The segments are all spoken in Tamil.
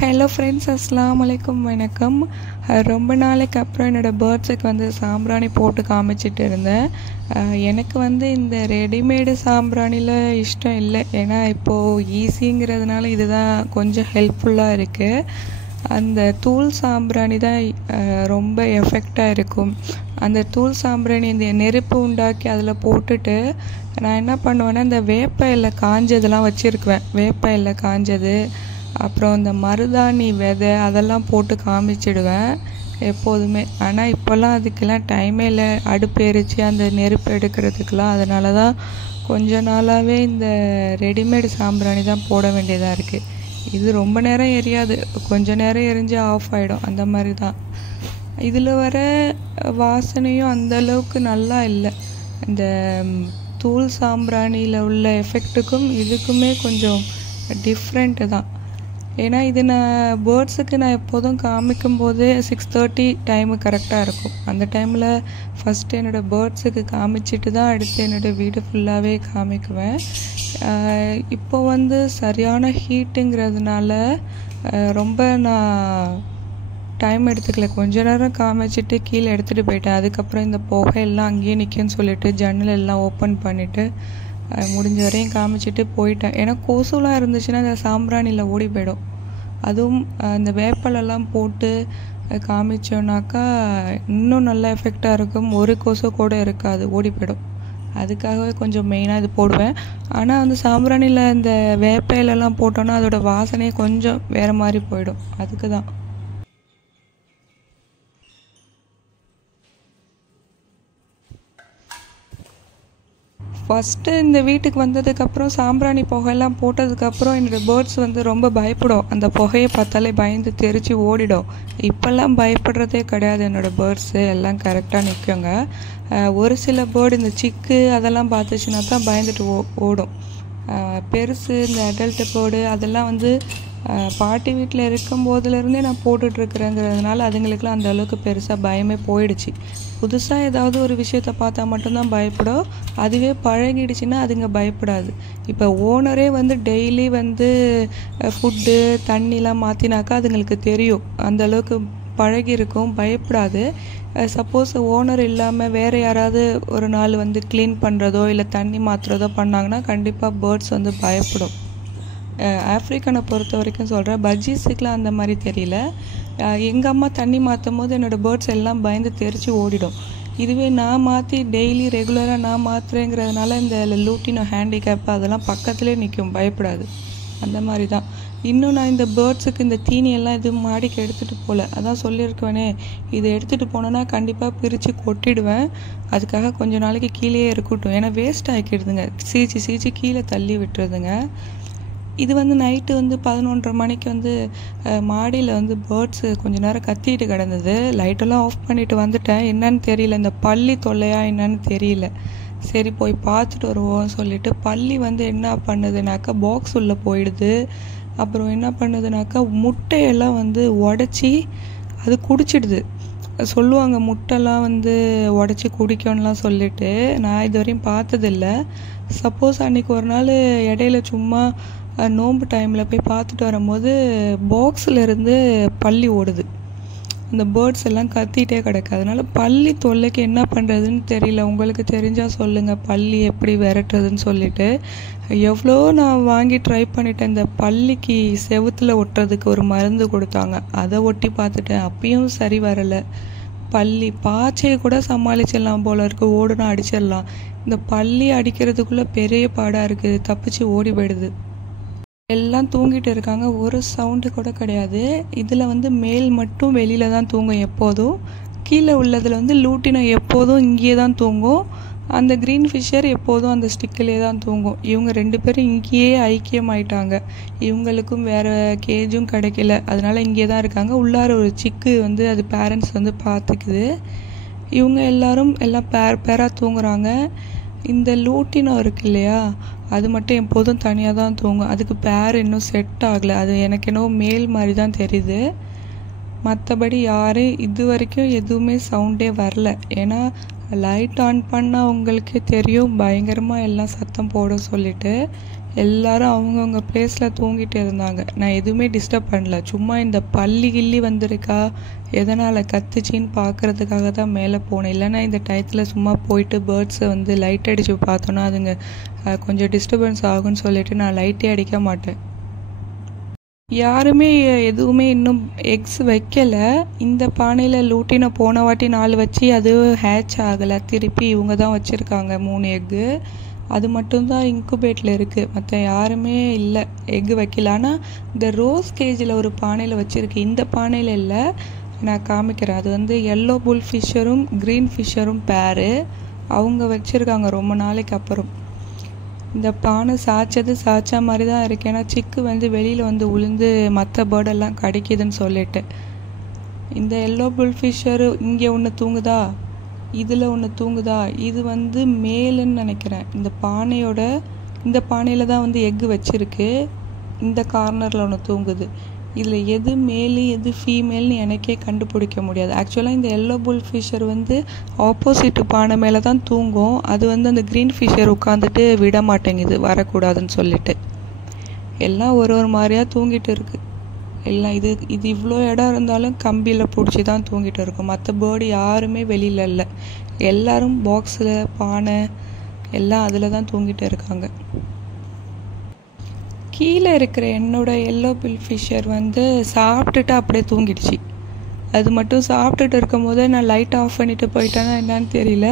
ஹலோ ஃப்ரெண்ட்ஸ், அஸ்ஸலாமு அலைக்கும். வணக்கம். ரொம்ப நாளைக்கு அப்புறம் என்னோடய பேர்ட்ஸுக்கு வந்து சாம்பிராணி போட்டு காமிச்சிட்டு இருந்தேன். எனக்கு வந்து இந்த ரெடிமேடு சாம்பிராணியில் இஷ்டம் இல்லை. ஏன்னா இப்போது ஈஸிங்கிறதுனால இதுதான் கொஞ்சம் ஹெல்ப்ஃபுல்லாக இருக்குது. அந்த தூள் சாம்பிராணி தான் ரொம்ப எஃபெக்டாக இருக்கும். அந்த தூள் சாம்பிராணி இந்த நெருப்பு உண்டாக்கி அதில் போட்டுட்டு நான் என்ன பண்ணுவேன்னா, இந்த வேப்ப இலை காஞ்சதெல்லாம் வச்சுருக்குவேன். வேப்ப இலை காஞ்சது, அப்புறம் இந்த மருதாணி விதை அதெல்லாம் போட்டு காமிச்சிடுவேன் எப்போதுமே. ஆனால் இப்போல்லாம் அதுக்கெல்லாம் டைமே இல்லை, அடுப்பு எரித்து அந்த நெருப்பு எடுக்கிறதுக்கெலாம். அதனால தான் கொஞ்ச நாளாகவே இந்த ரெடிமேடு சாம்பிராணி தான் போட வேண்டியதாக இருக்குது. இது ரொம்ப நேரம் எரியாது, கொஞ்சம் நேரம் எரிஞ்சு ஆஃப் ஆகிடும். அந்த மாதிரி தான். இதில் வர வாசனையும் அந்தளவுக்கு நல்லா இல்லை. இந்த தூள் சாம்பிராணியில் உள்ள எஃபெக்ட்டுக்கும் இதுக்குமே கொஞ்சம் டிஃப்ரெண்ட்டு தான். ஏன்னா இது நான் பேர்ட்ஸுக்கு நான் எப்போதும் காமிக்கும் போது 6:30 டைமு கரெக்டாக இருக்கும். அந்த டைமில் ஃபஸ்ட்டு என்னோடய பேர்ட்ஸுக்கு காமிச்சிட்டு தான் அடுத்து என்னோடய வீடு ஃபுல்லாகவே காமிக்குவேன். இப்போ வந்து சரியான ஹீட்டுங்கிறதுனால ரொம்ப நான் டைம் எடுத்துக்கல. கொஞ்ச நேரம் காமிச்சிட்டு கீழே எடுத்துகிட்டு போயிட்டேன். அதுக்கப்புறம் இந்த புகையெல்லாம் அங்கேயே நிற்குன்னு சொல்லிட்டு ஜன்னல் எல்லாம் ஓப்பன் பண்ணிவிட்டு முடிஞ்ச வரையும் காமிச்சிட்டு போயிட்டேன். ஏன்னா கொசுலாம் இருந்துச்சுன்னா அந்த சாம்பிராணியில் ஓடி போயிடும். அதுவும் அந்த வேப்பலெல்லாம் போட்டு காமிச்சோன்னாக்கா இன்னும் நல்ல எஃபெக்டாக இருக்கும். ஒரு கொசு கூட இருக்காது, ஓடி போயிடும். அதுக்காகவே கொஞ்சம் மெயினாக இது போடுவேன். ஆனால் வந்து சாம்பிராணியில் இந்த வேப்ப இலைலாம் போட்டோன்னா அதோடய வாசனையே கொஞ்சம் வேறு மாதிரி போயிடும். அதுக்கு தான். ஃபஸ்ட்டு இந்த வீட்டுக்கு வந்ததுக்கப்புறம் சாம்பிராணி புகையெல்லாம் போட்டதுக்கப்புறம் என்னோடய பேர்ட்ஸ் வந்து ரொம்ப பயப்படும். அந்த புகையை பார்த்தாலே பயந்து தெரித்து ஓடிடும். இப்போல்லாம் பயப்படுறதே கிடையாது. என்னோடய பேர்ட்ஸு எல்லாம் கரெக்டாக நிற்குங்க. ஒரு சில பேர்டு இந்த சிக்கு அதெல்லாம் பார்த்துச்சுன்னா தான் பயந்துட்டு ஓடும். பெருசு இந்த அடல்ட்டு பேர்டு அதெல்லாம் வந்து பாட்டி வீட்டில் இருக்கும் போதுலேருந்தே நான் போட்டுட்ருக்குறேங்கிறதுனால அதுங்களுக்குலாம் அந்த அளவுக்கு பெருசாக பயமே போயிடுச்சு. புதுசாக ஏதாவது ஒரு விஷயத்த பார்த்தா மட்டும்தான் பயப்படும். அதுவே பழகிடுச்சுன்னா அதுங்க பயப்படாது. இப்போ ஓனரே வந்து டெய்லி வந்து ஃபுட்டு தண்ணிலாம் மாற்றினாக்கா அதுங்களுக்கு தெரியும். அந்தளவுக்கு பழகிருக்கும், பயப்படாது. சப்போஸ் ஓனர் இல்லாமல் வேறு யாராவது ஒரு நாள் வந்து க்ளீன் பண்ணுறதோ இல்லை தண்ணி மாற்றுறதோ பண்ணாங்கன்னா கண்டிப்பாக பேர்ட்ஸ் வந்து பயப்படும். ஆஃப்ரிக்கனை பொறுத்த வரைக்கும் சொல்கிறேன், பஜ்ஜீஸுக்கெலாம் அந்த மாதிரி தெரியல. எங்கள் அம்மா தண்ணி மாற்றும் போது என்னோடய பேர்ட்ஸ் எல்லாம் பயந்து தெரித்து ஓடிடும். இதுவே நான் மாற்றி டெய்லி ரெகுலராக நான் மாற்றுறேங்கிறதுனால இந்த லூட்டினோ ஹேண்டிகேப் அதெல்லாம் பக்கத்துலேயே நிற்கும், பயப்படாது. அந்த மாதிரி தான். இன்னும் நான் இந்த பேர்ட்ஸுக்கு இந்த தீனியெல்லாம் எதுவும் மாடிக்கு எடுத்துகிட்டு போகல. அதான் சொல்லியிருக்கேனே, இதை எடுத்துகிட்டு போனேன்னா கண்டிப்பாக பிரித்து கொட்டிடுவேன். அதுக்காக கொஞ்சம் நாளைக்கு கீழேயே இருக்கட்டும். ஏன்னா வேஸ்ட் ஆகிக்கிடுதுங்க, சீச்சி கீழே தள்ளி விட்டுருதுங்க. இது வந்து நைட்டு வந்து 11:30 மணிக்கு வந்து மாடியில் வந்து பேர்ட்ஸு கொஞ்சம் நேரம் கத்திட்டு கிடந்தது. லைட்டெல்லாம் ஆஃப் பண்ணிவிட்டு வந்துட்டேன். என்னன்னு தெரியல, இந்த பல்லி தொல்லையா என்னன்னு தெரியல. சரி போய் பார்த்துட்டு வருவோம் சொல்லிவிட்டு பல்லி வந்து என்ன பண்ணுதுனாக்கா பாக்ஸ் உள்ளே போயிடுது. அப்புறம் என்ன பண்ணுதுனாக்கா முட்டையெல்லாம் வந்து உடச்சி அது குடிச்சிடுது. சொல்லுவாங்க முட்டைலாம் வந்து உடச்சி குடிக்கணும்லாம் சொல்லிட்டு. நான் இது வரையும் பார்த்ததில்ல. சப்போஸ் அன்றைக்கி ஒரு நாள் இடையில சும்மா நோன்பு டைமில் போய் பார்த்துட்டு வரும்போது பாக்ஸில் இருந்து பல்லி ஓடுது. அந்த பேர்ட்ஸ் எல்லாம் கத்திகிட்டே கிடக்கு. அதனால் பல்லி தொல்லைக்கு என்ன பண்ணுறதுன்னு தெரியல. உங்களுக்கு தெரிஞ்சால் சொல்லுங்கள், பல்லி எப்படி விரட்டுறதுன்னு சொல்லிட்டு. எவ்வளோ நான் வாங்கி ட்ரை பண்ணிட்டேன். இந்த பல்லிக்கு செவுத்தில் ஒட்டுறதுக்கு ஒரு மருந்து கொடுத்தாங்க, அதை ஒட்டி பார்த்துட்டேன், அப்பயும் சரி வரலை. பல்லி பாச்சையை கூட சமாளிச்சிடலாம் போல இருக்குது, ஓடுனா அடிச்சிடலாம். இந்த பல்லி அடிக்கிறதுக்குள்ளே பெரிய பாடாக இருக்குது, தப்பிச்சு ஓடி போயிடுது. எல்லாம் தூங்கிட்டு இருக்காங்க, ஒரு சவுண்டு கூட கிடையாது. இதில் வந்து மேல் மட்டும் வெளியில் தான் தூங்கும் எப்போதும். கீழே உள்ளதில் வந்து லூட்டினோ எப்போதும் இங்கேயே தான் தூங்கும். அந்த க்ரீன் ஃபிஷர் எப்போதும் அந்த ஸ்டிக்கிலே தான் தூங்கும். இவங்க 2 பேரும் இங்கேயே ஐக்கியமாயிட்டாங்க. இவங்களுக்கும் வேறு கேஜும் கிடைக்கல, அதனால் இங்கே தான் இருக்காங்க. உள்ளார ஒரு சிக்கு வந்து அது பேரண்ட்ஸ் வந்து பார்த்துக்குது. இவங்க எல்லாம் பேராக தூங்குறாங்க. இந்த லூட்டினோ இருக்கு இல்லையா, அது மட்டும் எப்போதும் தனியாக தான் தூங்கும். அதுக்கு பேர் இன்னும் செட் ஆகலை. அது எனக்கு என்னவோ மேல் மாதிரி தான் தெரியுது. மற்றபடி யாரும் இது வரைக்கும் எதுவுமே சவுண்டே வரல. ஏன்னா லைட் ஆன் பண்ணால் அவங்களுக்கே தெரியும் பயங்கரமாக எல்லாம் சத்தம் போட சொல்லிட்டு. எல்லாரும் அவங்கவுங்க பிளேஸில் தூங்கிட்டு இருந்தாங்க. நான் எதுவுமே டிஸ்டர்ப் பண்ணல. சும்மா இந்த பல்லி கிள்ளி வந்திருக்கா, எதனால் கத்துச்சின்னு பார்க்குறதுக்காக தான் மேலே போனேன். இல்லைன்னா இந்த டயத்தில் சும்மா போயிட்டு பேர்ட்ஸை வந்து லைட் அடித்து பார்த்தோன்னா அதுங்க கொஞ்சம் டிஸ்டர்பன்ஸ் ஆகும்னு சொல்லிட்டு நான் லைட்டே அடிக்க மாட்டேன். யாருமே எதுவுமே இன்னும் எக்ஸ் வைக்கலை. இந்த பானையில் லூட்டினை போன வாட்டி 4 வச்சு அது ஹேட்ச் ஆகலை. திருப்பி இவங்க தான் வச்சுருக்காங்க 3 எக்கு. அது மட்டும்தான் இன்குபேட்டில் இருக்குது. மற்ற யாருமே இல்லை எக்கு வைக்கல. ஆனால் இந்த ரோஸ் கேஜில் ஒரு பானையில் வச்சுருக்கு. இந்த பானையில் இல்லை, நான் காமிக்கிறேன். அது வந்து எல்லோ புல் ஃபிஷ்ஷரும் க்ரீன் ஃபிஷ்ஷரும் பேரு. அவங்க வச்சுருக்காங்க ரொம்ப நாளைக்கு அப்புறம். இந்த பானை சாய்ச்சா மாதிரி தான் இருக்கு. ஏன்னா சிக்கு வந்து வெளியில் வந்து உளுந்து மற்ற பேர்டெல்லாம் கடிக்குதுன்னு சொல்லிட்டு. இந்த எல்லோ புல் ஃபிஷ்ஷரு இங்கே ஒன்று தூங்குதா, இதில் ஒன்று தூங்குதா. இது வந்து மேலுன்னு நினைக்கிறேன். இந்த பானையில் தான் வந்து எக்கு வச்சுருக்கு. இந்த கார்னரில் ஒன்று தூங்குது. இதில் எது மேலு எது ஃபீமேல்னு எனக்கே கண்டுபிடிக்க முடியாது. ஆக்சுவலாக இந்த எல்லோ புல் ஃபிஷ்ஷர் வந்து ஆப்போசிட் பானை மேலே தான் தூங்கும். அது வந்து அந்த க்ரீன் ஃபிஷ்ஷர் உட்காந்துட்டு விட மாட்டேங்குது வரக்கூடாதுன்னு சொல்லிட்டு. எல்லாம் ஒரு மாதிரியாக தூங்கிட்டு இருக்குது. எல்லாம் இது இவ்வளோ இடம் இருந்தாலும் கம்பியில் பிடிச்சி தான் தூங்கிட்டு இருக்கும். மற்ற பேர்டு யாருமே வெளியில் இல்லை. எல்லோரும் பாக்ஸில் பானை எல்லாம் அதில் தான் தூங்கிட்டு இருக்காங்க. கீழே இருக்கிற என்னோட எல்லோ பில் ஃபிஷ்ஷர் வந்து சாப்பிட்டுட்டு அப்படியே தூங்கிடுச்சு. அது மட்டும் சாப்பிட்டுட்டு இருக்கும் போதே நான் லைட் ஆஃப் பண்ணிட்டு போயிட்டேன்னா என்னன்னு தெரியல.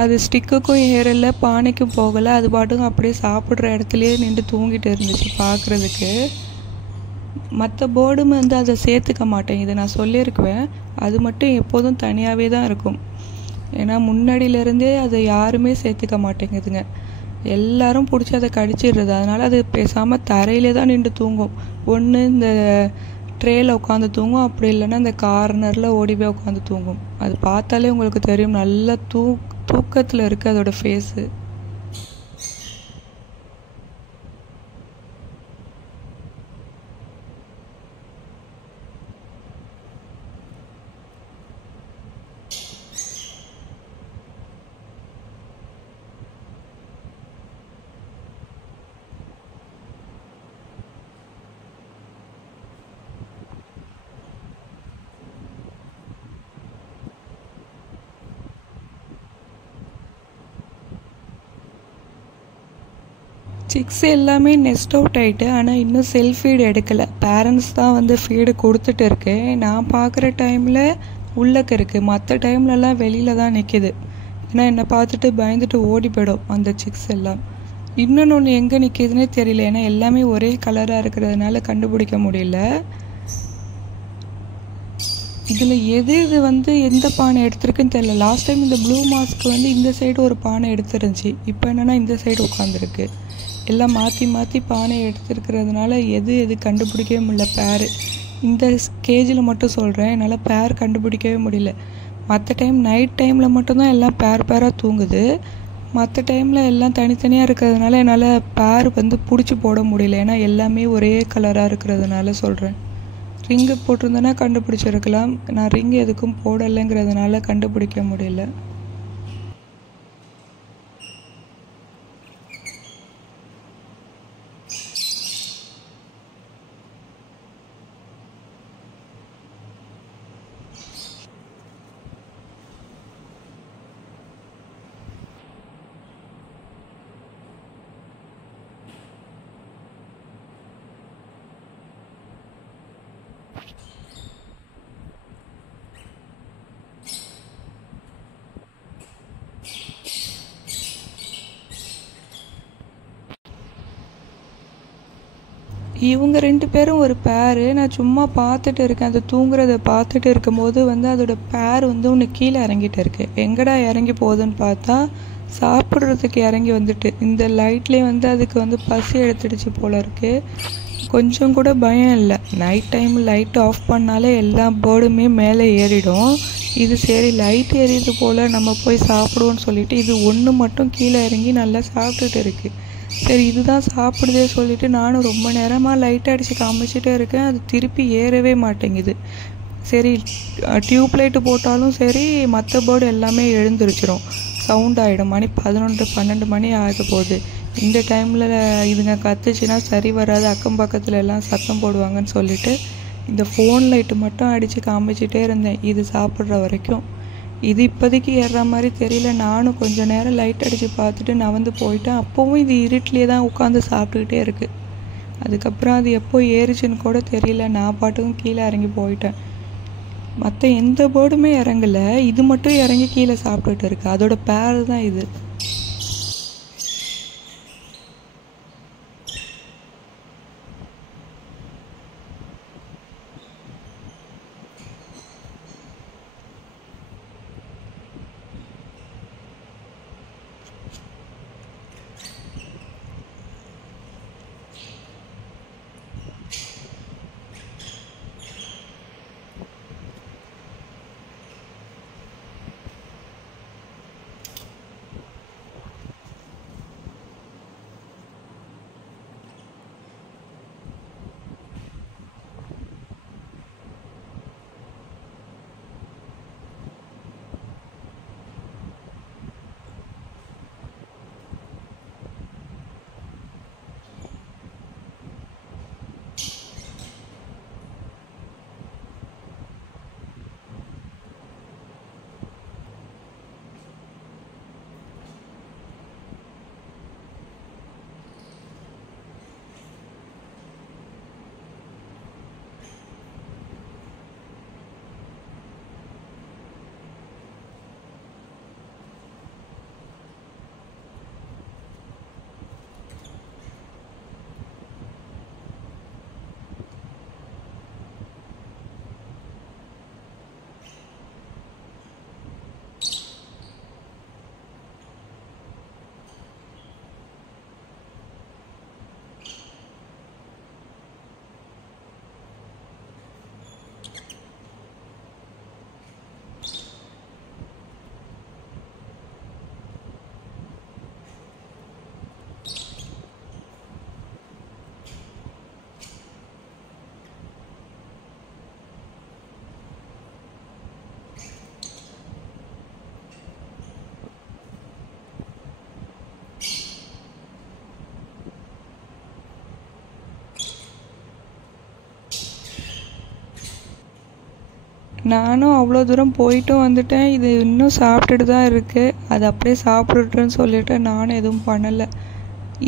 அது ஸ்டிக்குக்கும் ஏறலை, பானைக்கும் போகலை. அது பாட்டுக்கும் அப்படியே சாப்பிட்ற இடத்துலையே நின்று தூங்கிட்டு இருந்துச்சு பார்க்குறதுக்கு. மற்ற போர்டும் வந்து அதை சேர்த்துக்க மாட்டேங்குது. நான் சொல்லியிருக்குவேன், அது மட்டும் எப்போதும் தனியாகவே தான் இருக்கும். ஏன்னா முன்னாடியிலேருந்தே அதை யாருமே சேர்த்துக்க மாட்டேங்குதுங்க. எல்லாரும் பிடிச்சி அதை கடிச்சிடுறது. அதனால் அது பேசாமல் தரையிலே தான் நின்று தூங்கும். ஒன்று இந்த ட்ரேயில் உட்காந்து தூங்கும், அப்படி இல்லைன்னா இந்த கார்னரில் ஓடி போய் உட்காந்து தூங்கும். அது பார்த்தாலே உங்களுக்கு தெரியும், நல்ல தூக்கத்தில் இருக்குது அதோட ஃபேஸு. சிக்ஸ் எல்லாமே நெஸ்ட் அவுட் ஆகிட்டு, ஆனால் இன்னும் செல்ஃப் ஃபீடு எடுக்கலை. பேரண்ட்ஸ் தான் வந்து ஃபீடு கொடுத்துட்டு இருக்கு. நான் பார்க்குற டைமில் உள்ளக்க இருக்குது, மற்ற டைம்லலாம் வெளியில் தான் நிற்கிது. ஏன்னா என்னை பார்த்துட்டு பயந்துட்டு ஓடி போயிடும் அந்த சிக்ஸ் எல்லாம். இன்னொன்று எங்கே நிற்கிதுன்னே தெரியல. ஏன்னா எல்லாமே ஒரே கலராக இருக்கிறதுனால கண்டுபிடிக்க முடியல. இதில் எது வந்து எந்த பானை எடுத்திருக்குன்னு தெரியல. லாஸ்ட் டைம் இந்த ப்ளூ மாஸ்க் வந்து இந்த சைடு ஒரு பானை எடுத்துருந்துச்சு. இப்போ என்னென்னா இந்த சைடு உட்காந்துருக்கு. எல்லாம் மாற்றி பானை எடுத்துருக்கிறதுனால எது கண்டுபிடிக்கவே முடியல பேர். இந்த கேஜில் மட்டும் சொல்கிறேன், என்னால் பேர் கண்டுபிடிக்கவே முடியல. மற்ற டைம் நைட் டைமில் மட்டும்தான் எல்லாம் பேராக தூங்குது. மற்ற டைமில் எல்லாம் தனித்தனியாக இருக்கிறதுனால என்னால் பேர் வந்து பிடிச்சி போட முடியல. ஏன்னா எல்லாமே ஒரே கலராக இருக்கிறதுனால சொல்கிறேன். ரிங்கு போட்டிருந்தேன்னா கண்டுபிடிச்சிருக்கலாம். நான் ரிங்கு எதுக்கும் போடலைங்கிறதுனால கண்டுபிடிக்க முடியல. இவங்க 2 பேரும் ஒரு பேரு. நான் சும்மா பார்த்துட்டு இருக்கேன். அது தூங்குறத பார்த்துட்டு இருக்கும்போது வந்து அதோட பேர் வந்து ஒன்று கீழே இறங்கிட்டு இருக்கு. எங்கடா இறங்கி போகுதுன்னு பார்த்தா சாப்பிட்றதுக்கு இறங்கி வந்துட்டு. இந்த லைட்லேயே வந்து அதுக்கு வந்து பசி எடுத்துடுச்சு போல இருக்கு. கொஞ்சம் கூட பயம் இல்லை. நைட் டைம் லைட் ஆஃப் பண்ணாலே எல்லா பேர்டுமே மேலே ஏறிடும். இது சரி லைட் எரியுது போல், நம்ம போய் சாப்பிடுவோன்னு சொல்லிட்டு இது ஒன்று மட்டும் கீழே இறங்கி நல்லா சாப்பிட்டுட்டு இருக்குது. சரி இதுதான் சாப்பிடுதே சொல்லிட்டு நானும் ரொம்ப நேரமாக லைட் அடித்து காமிச்சிட்டே இருக்கேன். அது திருப்பி ஏறவே மாட்டேங்குது. சரி டியூப் லைட்டு போட்டாலும் சரி மற்ற பேர்டு எல்லாமே எழுந்திரிச்சிடும், சவுண்ட் ஆகிடும். மணி 11 12 மணி ஆக போகுது. இந்த டைமில் இதுங்க கத்துச்சுன்னா சரி வராது, அக்கம் பக்கத்தில் எல்லாம் சத்தம் போடுவாங்கன்னு சொல்லிட்டு இந்த ஃபோன் லைட்டு மட்டும் அடித்து காமிச்சிட்டே இருந்தேன் இது சாப்பிட்ற வரைக்கும். இது இப்போதைக்கு ஏறுற மாதிரி தெரியல. நானும் கொஞ்சம் நேரம் லைட் அடித்து பார்த்துட்டு நவந்து போயிட்டேன். அப்போவும் இது இருட்டிலே தான் உட்காந்து சாப்பிட்டுக்கிட்டே இருக்குது. அதுக்கப்புறம் அது எப்போ ஏறிச்சுன்னு கூட தெரியல. நான் பாட்டுக்கும் கீழே இறங்கி போயிட்டேன். மற்ற எந்த பேர்டுமே இறங்கலை, இது மட்டும் இறங்கி கீழே சாப்பிட்டுட்டு இருக்கு. அதோட பேர் தான் இது. நானும் அவ்வளோ தூரம் போயிட்டும் வந்துட்டேன். இது இன்னும் சாப்பிட்டுட்டு தான் இருக்குது. அது அப்படியே சாப்பிட்டுட்டுன்னு சொல்லிட்டு நானும் எதுவும் பண்ணலை.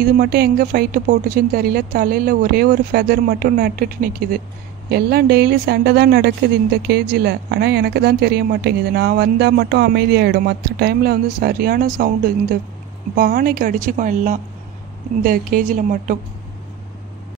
இது மட்டும் எங்கே ஃபைட்டு போட்டுச்சுன்னு தெரியல. தலையில் ஒரே ஒரு ஃபெதர் மட்டும் நட்டுட்டு நிற்கிது. எல்லாம் டெய்லி சண்டை தான் நடக்குது இந்த கேஜில். ஆனால் எனக்கு தான் தெரிய மாட்டேங்குது. நான் வந்தால் மட்டும் அமைதியாகிடும். மற்ற டைமில் வந்து சரியான சவுண்டு. இந்த பானைக்கு அடிச்சுக்கும் எல்லாம் இந்த கேஜில் மட்டும்.